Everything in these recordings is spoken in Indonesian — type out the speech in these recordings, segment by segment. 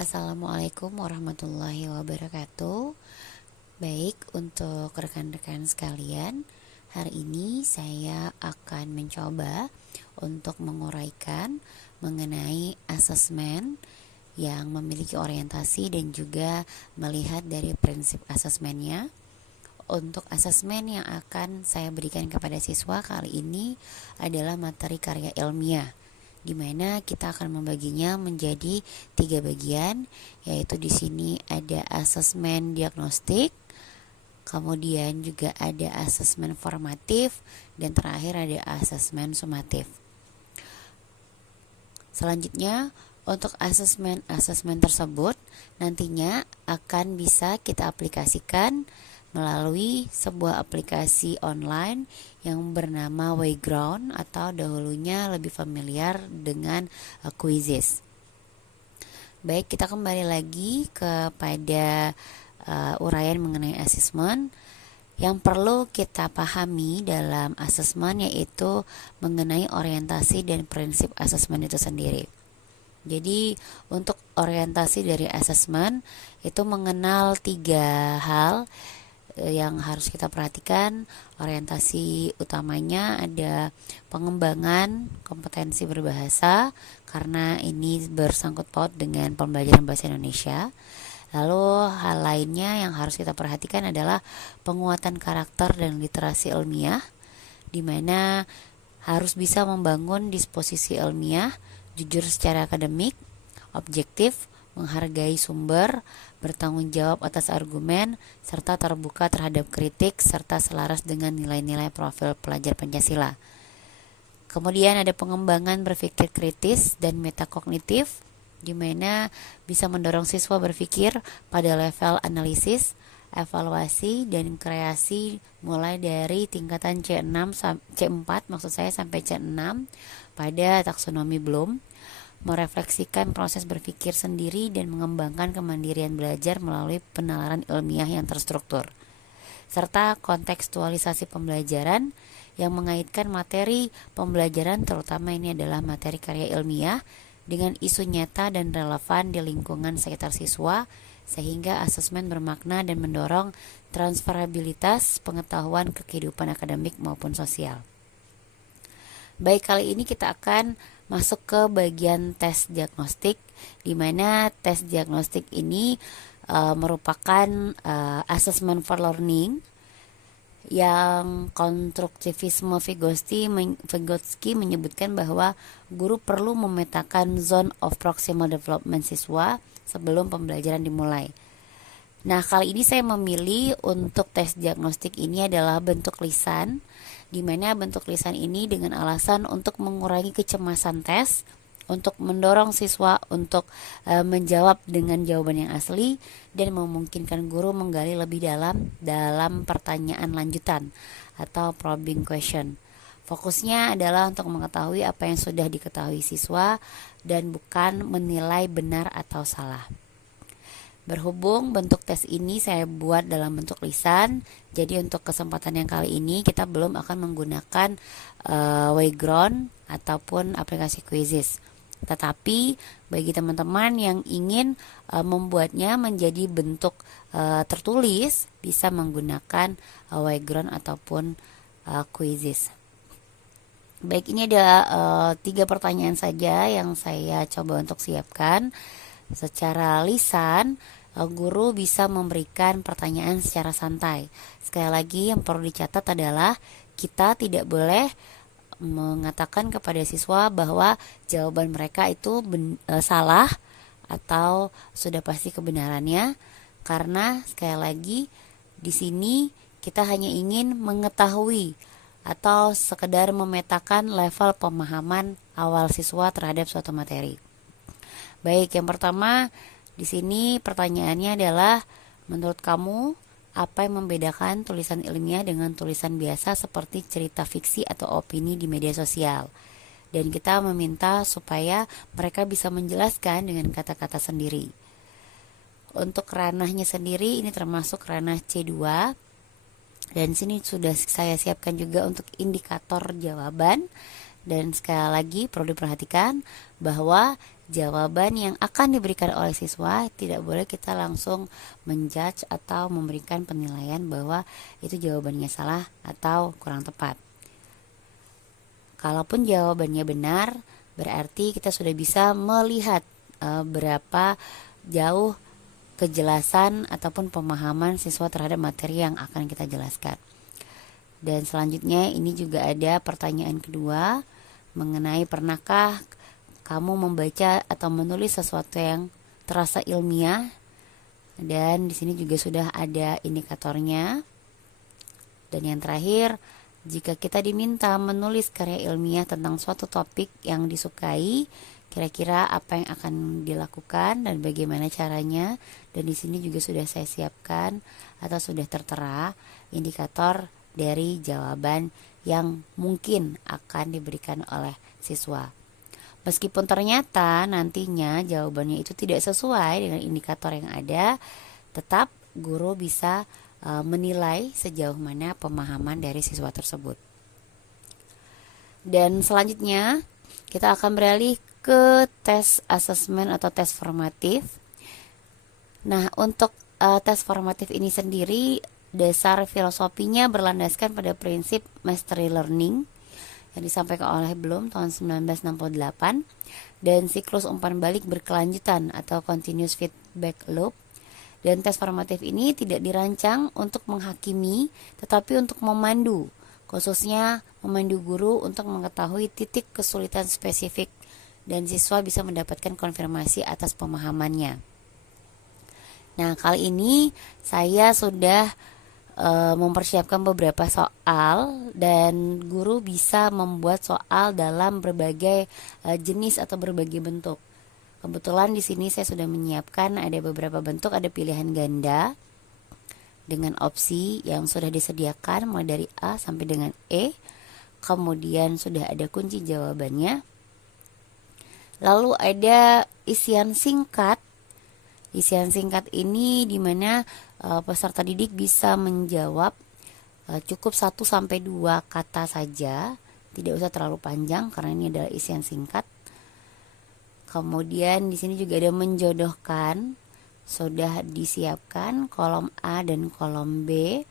Assalamualaikum warahmatullahi wabarakatuh. Baik, untuk rekan-rekan sekalian, hari ini saya akan mencoba untuk menguraikan mengenai asesmen yang memiliki orientasi dan juga melihat dari prinsip asesmennya. Untuk asesmen yang akan saya berikan kepada siswa kali ini adalah materi karya ilmiah, di mana kita akan membaginya menjadi 3 bagian, yaitu di sini ada asesmen diagnostik, kemudian juga ada asesmen formatif, dan terakhir ada asesmen sumatif. Selanjutnya, untuk asesmen tersebut nantinya akan bisa kita aplikasikan melalui sebuah aplikasi online yang bernama Wayground atau dahulunya lebih familiar dengan Quizizz. Baik, kita kembali lagi kepada uraian mengenai asesmen. Yang perlu kita pahami dalam asesmen yaitu mengenai orientasi dan prinsip asesmen itu sendiri. Jadi untuk orientasi dari asesmen itu mengenal 3 hal yang harus kita perhatikan. Orientasi utamanya ada pengembangan kompetensi berbahasa, karena ini bersangkut paut dengan pembelajaran bahasa Indonesia. Lalu hal lainnya yang harus kita perhatikan adalah penguatan karakter dan literasi ilmiah, di mana harus bisa membangun disposisi ilmiah, jujur secara akademik, objektif, menghargai sumber, bertanggung jawab atas argumen, serta terbuka terhadap kritik, serta selaras dengan nilai-nilai profil pelajar Pancasila. Kemudian ada pengembangan berpikir kritis dan metakognitif, di mana bisa mendorong siswa berpikir pada level analisis, evaluasi, dan kreasi mulai dari tingkatan C4 sampai C6 pada taksonomi Bloom, merefleksikan proses berpikir sendiri dan mengembangkan kemandirian belajar melalui penalaran ilmiah yang terstruktur, serta kontekstualisasi pembelajaran yang mengaitkan materi pembelajaran, terutama ini adalah materi karya ilmiah, dengan isu nyata dan relevan di lingkungan sekitar siswa, sehingga asesmen bermakna dan mendorong transferabilitas pengetahuan ke kehidupan akademik maupun sosial. Baik, kali ini kita akan masuk ke bagian tes diagnostik, di mana tes diagnostik ini merupakan assessment for learning yang konstruktivisme Vygotsky menyebutkan bahwa guru perlu memetakan zone of proximal development siswa sebelum pembelajaran dimulai. Nah, kali ini saya memilih untuk tes diagnostik ini adalah bentuk lisan, di mana bentuk lisan ini dengan alasan untuk mengurangi kecemasan tes, untuk mendorong siswa untuk menjawab dengan jawaban yang asli, dan memungkinkan guru menggali lebih dalam pertanyaan lanjutan atau probing question. Fokusnya adalah untuk mengetahui apa yang sudah diketahui siswa dan bukan menilai benar atau salah. Berhubung bentuk tes ini saya buat dalam bentuk lisan, jadi untuk kesempatan yang kali ini kita belum akan menggunakan Wayground ataupun aplikasi Quizizz. Tetapi bagi teman-teman yang ingin membuatnya menjadi bentuk tertulis, bisa menggunakan Wayground ataupun Quizizz. Baik, ini ada 3 pertanyaan saja yang saya coba untuk siapkan. Secara lisan, guru bisa memberikan pertanyaan secara santai. Sekali lagi, yang perlu dicatat adalah kita tidak boleh mengatakan kepada siswa bahwa jawaban mereka itu salah atau sudah pasti kebenarannya, karena sekali lagi di sini kita hanya ingin mengetahui atau sekedar memetakan level pemahaman awal siswa terhadap suatu materi. Baik, yang pertama di sini pertanyaannya adalah, menurut kamu apa yang membedakan tulisan ilmiah dengan tulisan biasa seperti cerita fiksi atau opini di media sosial? Dan kita meminta supaya mereka bisa menjelaskan dengan kata-kata sendiri. Untuk ranahnya sendiri ini termasuk ranah C2, dan sini sudah saya siapkan juga untuk indikator jawaban. Dan sekali lagi perlu diperhatikan bahwa jawaban yang akan diberikan oleh siswa tidak boleh kita langsung menjudge atau memberikan penilaian bahwa itu jawabannya salah atau kurang tepat. Kalaupun jawabannya benar, berarti kita sudah bisa melihat berapa jauh kejelasan ataupun pemahaman siswa terhadap materi yang akan kita jelaskan. Dan selanjutnya ini juga ada pertanyaan kedua mengenai pernahkah kamu membaca atau menulis sesuatu yang terasa ilmiah, dan di sini juga sudah ada indikatornya. Dan yang terakhir, jika kita diminta menulis karya ilmiah tentang suatu topik yang disukai, kira-kira apa yang akan dilakukan dan bagaimana caranya. Dan di sini juga sudah saya siapkan atau sudah tertera indikator dari jawaban yang mungkin akan diberikan oleh siswa. Meskipun ternyata nantinya jawabannya itu tidak sesuai dengan indikator yang ada, tetap guru bisa menilai sejauh mana pemahaman dari siswa tersebut. Dan selanjutnya kita akan beralih ke tes asesmen atau tes formatif. Nah, untuk tes formatif ini sendiri, dasar filosofinya berlandaskan pada prinsip mastery learning yang disampaikan oleh Bloom tahun 1968, dan siklus umpan balik berkelanjutan atau continuous feedback loop. Dan tes formatif ini tidak dirancang untuk menghakimi, tetapi untuk memandu, khususnya memandu guru untuk mengetahui titik kesulitan spesifik dan siswa bisa mendapatkan konfirmasi atas pemahamannya. Nah, kali ini saya sudah mempersiapkan beberapa soal, dan guru bisa membuat soal dalam berbagai jenis atau berbagai bentuk. Kebetulan di sini saya sudah menyiapkan ada beberapa bentuk, ada pilihan ganda dengan opsi yang sudah disediakan mulai dari A sampai dengan E. Kemudian sudah ada kunci jawabannya. Lalu ada isian singkat. Isian singkat ini dimana peserta didik bisa menjawab cukup 1-2 kata saja, tidak usah terlalu panjang karena ini adalah isian singkat. Kemudian di sini juga ada menjodohkan, sudah disiapkan kolom A dan kolom B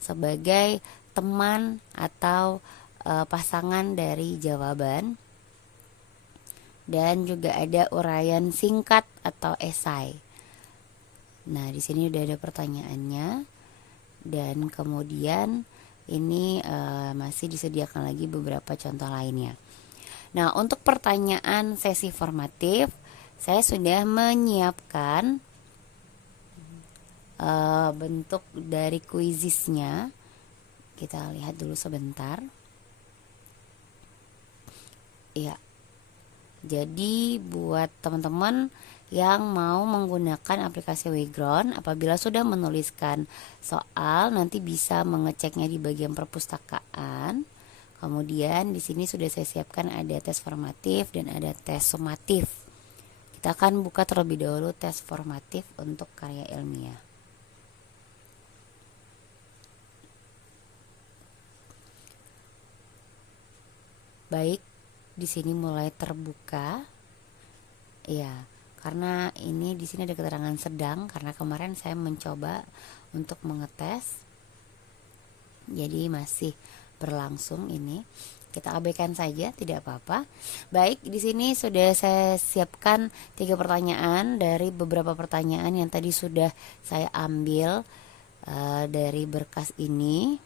sebagai teman atau pasangan dari jawaban. Dan juga ada uraian singkat atau esai. Nah, di sini udah ada pertanyaannya, dan kemudian ini masih disediakan lagi beberapa contoh lainnya. Nah, untuk pertanyaan sesi formatif, saya sudah menyiapkan bentuk dari kuisisnya. Kita lihat dulu sebentar. Iya. Jadi buat teman-teman yang mau menggunakan aplikasi Wayground, apabila sudah menuliskan soal, nanti bisa mengeceknya di bagian perpustakaan. Kemudian di sini sudah saya siapkan ada tes formatif dan ada tes sumatif. Kita akan buka terlebih dahulu tes formatif untuk karya ilmiah. Baik, di sini mulai terbuka. Ya, karena ini di sini ada keterangan sedang karena kemarin saya mencoba untuk mengetes. Jadi masih berlangsung ini. Kita abaikan saja, tidak apa-apa. Baik, di sini sudah saya siapkan 3 pertanyaan dari beberapa pertanyaan yang tadi sudah saya ambil dari berkas ini.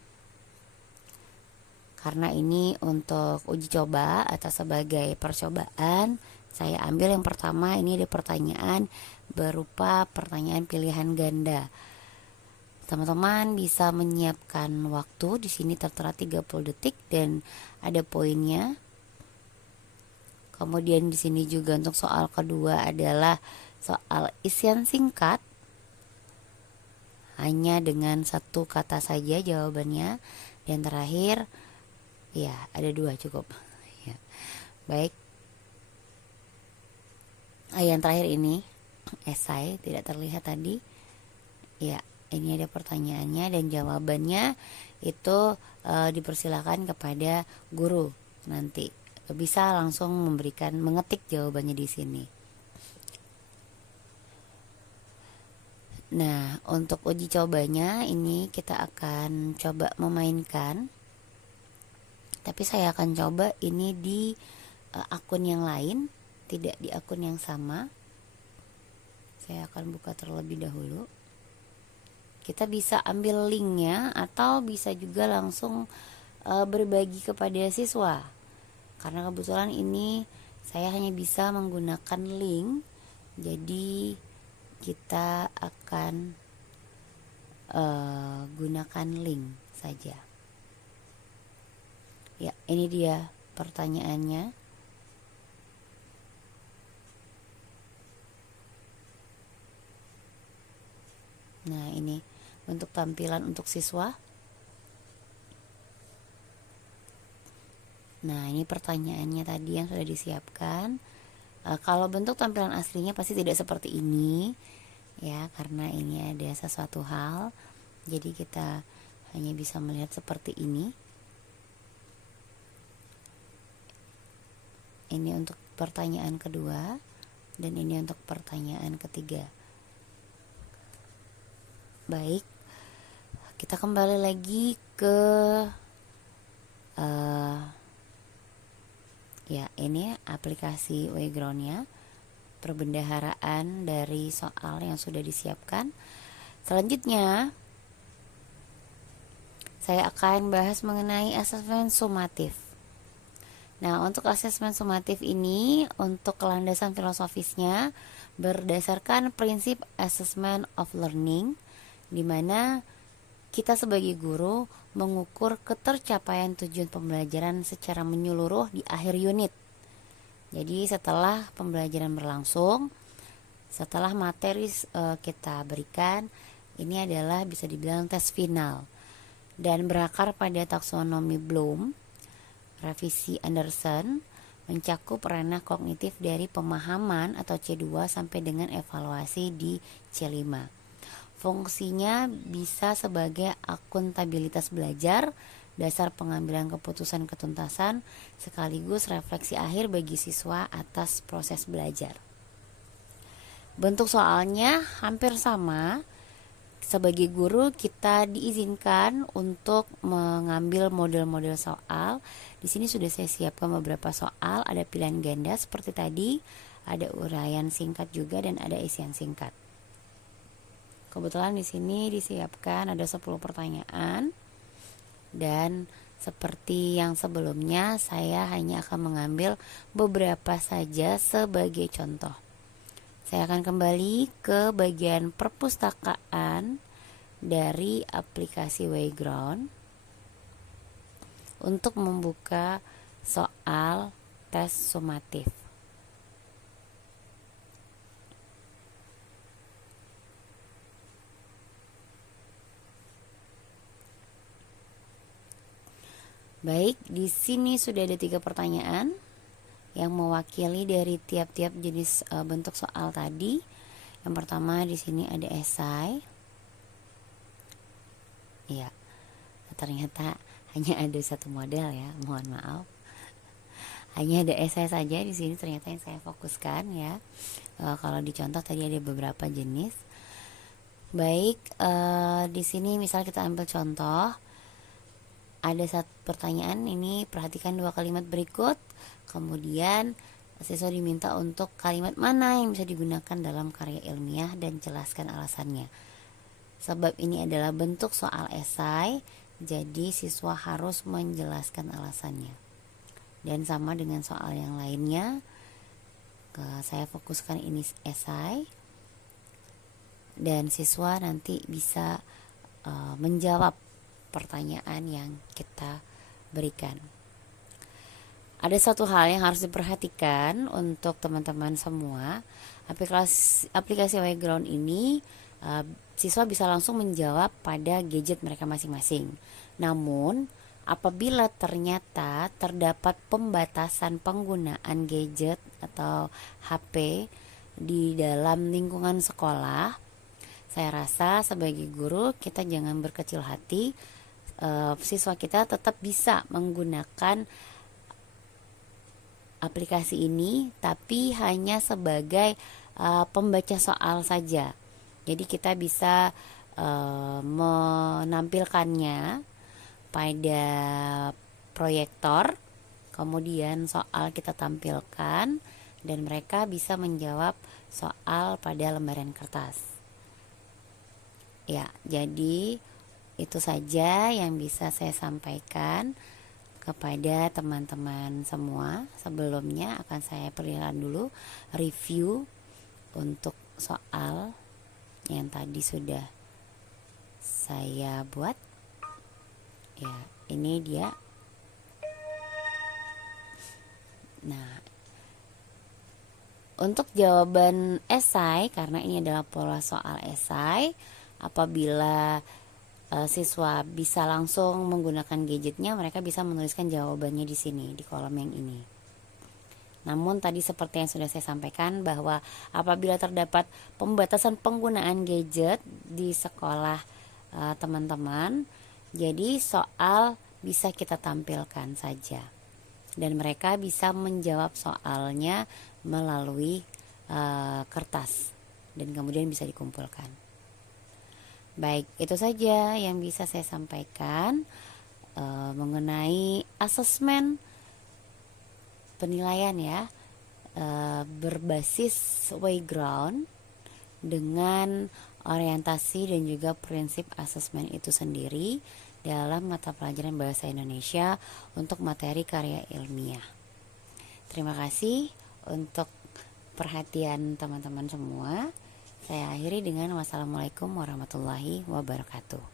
Karena ini untuk uji coba atau sebagai percobaan, saya ambil yang pertama. Ini ada pertanyaan berupa pertanyaan pilihan ganda. Teman-teman bisa menyiapkan waktu, di sini tertera 30 detik dan ada poinnya. Kemudian di sini juga untuk soal kedua adalah soal isian singkat. Hanya dengan 1 kata saja jawabannya. Dan terakhir, ya ada 2 cukup. Ya. Baik. Yang terakhir ini esai, tidak terlihat tadi. Ya, ini ada pertanyaannya dan jawabannya itu dipersilakan kepada guru nanti bisa langsung mengetik jawabannya di sini. Nah, untuk uji cobanya ini kita akan coba memainkan. Tapi saya akan coba ini di akun yang lain, tidak di akun yang sama. Saya akan buka terlebih dahulu. Kita bisa ambil linknya atau bisa juga langsung berbagi kepada siswa. Karena kebetulan ini saya hanya bisa menggunakan link, jadi kita akan gunakan link saja. Ya, ini dia pertanyaannya. Nah, ini bentuk tampilan untuk siswa. Nah, ini pertanyaannya tadi yang sudah disiapkan. Kalau bentuk tampilan aslinya pasti tidak seperti ini, ya, karena ini ada sesuatu hal. Jadi kita hanya bisa melihat seperti ini. Ini untuk pertanyaan kedua dan ini untuk pertanyaan ketiga. Baik, kita kembali lagi ke ya, ini aplikasi Wayground-nya, perbendaharaan dari soal yang sudah disiapkan. Selanjutnya saya akan bahas mengenai asesmen sumatif. Nah, untuk asesmen sumatif ini, untuk landasan filosofisnya berdasarkan prinsip assessment of learning, di mana kita sebagai guru mengukur ketercapaian tujuan pembelajaran secara menyeluruh di akhir unit. Jadi setelah pembelajaran berlangsung, setelah materi kita berikan, ini adalah bisa dibilang tes final dan berakar pada taksonomi Bloom, revisi Anderson, mencakup ranah kognitif dari pemahaman atau C2 sampai dengan evaluasi di C5. Fungsinya bisa sebagai akuntabilitas belajar, dasar pengambilan keputusan ketuntasan, sekaligus refleksi akhir bagi siswa atas proses belajar. Bentuk soalnya hampir sama. Sebagai guru kita diizinkan untuk mengambil model-model soal. Di sini sudah saya siapkan beberapa soal, ada pilihan ganda seperti tadi, ada uraian singkat juga dan ada isian singkat. Kebetulan di sini disiapkan ada 10 pertanyaan dan seperti yang sebelumnya saya hanya akan mengambil beberapa saja sebagai contoh. Saya akan kembali ke bagian perpustakaan dari aplikasi Wayground untuk membuka soal tes sumatif. Baik, di sini sudah ada 3 pertanyaan yang mewakili dari tiap-tiap jenis bentuk soal tadi. Yang pertama di sini ada esai. Ya, ternyata hanya ada satu model ya, mohon maaf. Hanya ada esai saja di sini ternyata yang saya fokuskan ya. Kalau dicontoh tadi ada beberapa jenis. Baik, di sini misal kita ambil contoh. Ada satu pertanyaan ini, perhatikan 2 kalimat berikut. Kemudian siswa diminta untuk kalimat mana yang bisa digunakan dalam karya ilmiah dan jelaskan alasannya. Sebab ini adalah bentuk soal esai, jadi siswa harus menjelaskan alasannya. Dan sama dengan soal yang lainnya, saya fokuskan ini esai, dan siswa nanti bisa menjawab pertanyaan yang kita berikan. Ada satu hal yang harus diperhatikan untuk teman-teman semua. Aplikasi Wayground ini siswa bisa langsung menjawab pada gadget mereka masing-masing. Namun apabila ternyata terdapat pembatasan penggunaan gadget atau HP di dalam lingkungan sekolah, saya rasa sebagai guru kita jangan berkecil hati. Siswa kita tetap bisa menggunakan aplikasi ini, tapi hanya sebagai pembaca soal saja. Jadi kita bisa menampilkannya pada proyektor, kemudian soal kita tampilkan dan mereka bisa menjawab soal pada lembaran kertas. Ya, jadi itu saja yang bisa saya sampaikan kepada teman-teman semua. Sebelumnya akan saya perlihatkan dulu review untuk soal yang tadi sudah saya buat. Ya, ini dia. Nah, untuk jawaban esai, karena ini adalah pola soal esai, apabila siswa bisa langsung menggunakan gadgetnya, mereka bisa menuliskan jawabannya di sini, di kolom yang ini. Namun tadi seperti yang sudah saya sampaikan, bahwa apabila terdapat pembatasan penggunaan gadget di sekolah teman-teman, jadi soal bisa kita tampilkan saja dan mereka bisa menjawab soalnya melalui kertas dan kemudian bisa dikumpulkan. Baik, itu saja yang bisa saya sampaikan mengenai asesmen penilaian ya, berbasis Wayground dengan orientasi dan juga prinsip asesmen itu sendiri dalam mata pelajaran Bahasa Indonesia untuk materi karya ilmiah. Terima kasih untuk perhatian teman-teman semua. Saya akhiri dengan wassalamualaikum warahmatullahi wabarakatuh.